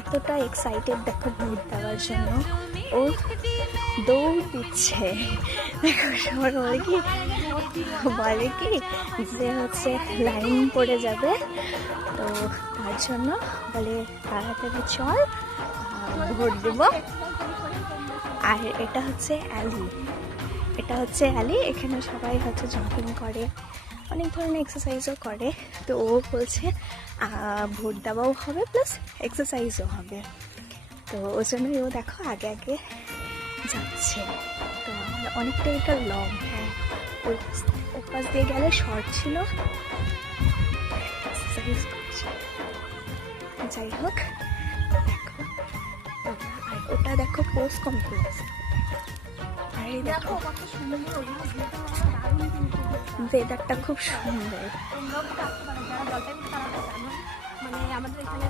এতটা এক্সাইটেড দেখো ভোট দেওয়ার জন্য, ও দৌড় দিচ্ছে। দেখো সবার বলে কি যে হচ্ছে লাইন পড়ে যাবে, তো তার জন্য বলে তাড়াতাড়ি চল ভোট দেব। আর এটা হচ্ছে অ্যালি, এখানে সবাই হচ্ছে জাম্পিং করে, অনেক ধরনের এক্সারসাইজও করে। তো ও বলছে ভোট দেওয়াও হবে প্লাস এক্সারসাইজও হবে, তো ওই জন্যই ও দেখো আগে আগে যাচ্ছে। তো আমার অনেকটা এটা লং, হ্যাঁ ওই পাশ দিয়ে গেলে শর্ট ছিল, এক্সারসাইজ করছে। যাই হোক দেখো আর ওটা দেখো পোস্ট কমপ্লেক্স। আর এই দেখো ওয়েদারটা খুব সুন্দর। মানে আমাদের এখানে